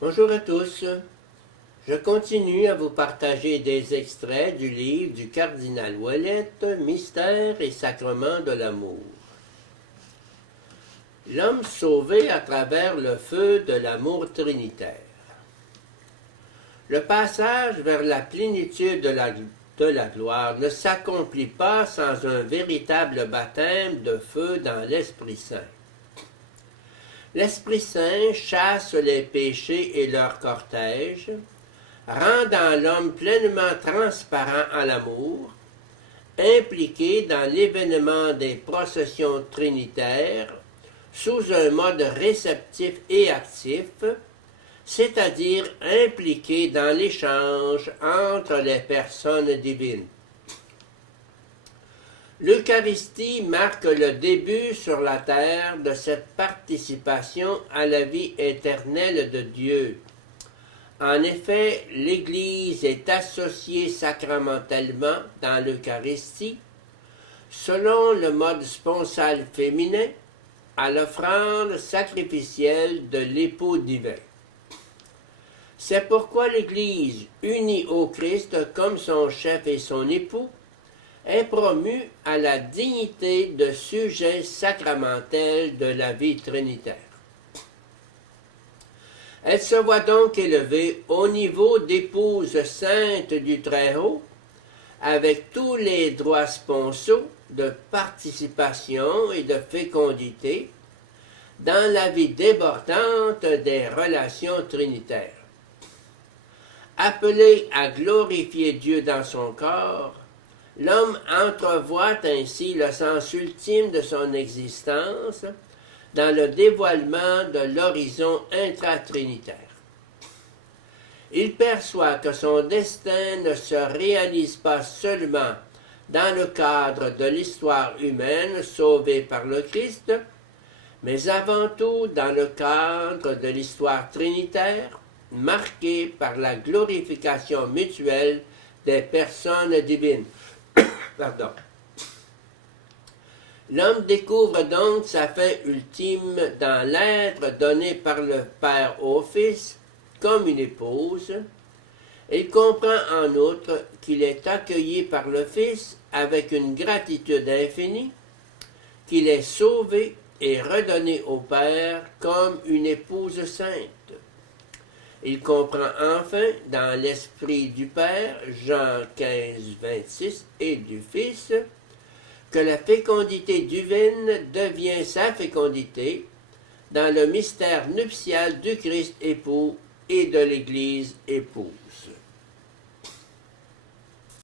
Bonjour à tous. Je continue à vous partager des extraits du livre du cardinal Ouellette, Mystère et sacrement de l'amour. L'homme sauvé à travers le feu de l'amour trinitaire. Le passage vers la plénitude de la gloire ne s'accomplit pas sans un véritable baptême de feu dans l'Esprit Saint. L'Esprit Saint chasse les péchés et leur cortège, rendant l'homme pleinement transparent à l'amour, impliqué dans l'événement des processions trinitaires sous un mode réceptif et actif, c'est-à-dire impliqué dans l'échange entre les personnes divines. L'Eucharistie marque le début sur la terre de cette participation à la vie éternelle de Dieu. En effet, l'Église est associée sacramentellement dans l'Eucharistie, selon le mode sponsal féminin, à l'offrande sacrificielle de l'époux divin. C'est pourquoi l'Église, unie au Christ comme son chef et son époux, est promue à la dignité de sujet sacramentel de la vie trinitaire. Elle se voit donc élevée au niveau d'épouse sainte du Très-Haut, avec tous les droits sponsaux de participation et de fécondité dans la vie débordante des relations trinitaires. Appelé à glorifier Dieu dans son corps, l'homme entrevoit ainsi le sens ultime de son existence dans le dévoilement de l'horizon intratrinitaire. Il perçoit que son destin ne se réalise pas seulement dans le cadre de l'histoire humaine sauvée par le Christ, mais avant tout dans le cadre de l'histoire trinitaire, marquée par la glorification mutuelle des personnes divines. Pardon. L'homme découvre donc sa fin ultime dans l'être donné par le Père au Fils comme une épouse. Il comprend en outre qu'il est accueilli par le Fils avec une gratitude infinie, qu'il est sauvé et redonné au Père comme une épouse sainte. Il comprend enfin, dans l'esprit du Père, Jean 15, 26, et du Fils, que la fécondité divine devient sa fécondité dans le mystère nuptial du Christ époux et de l'Église épouse.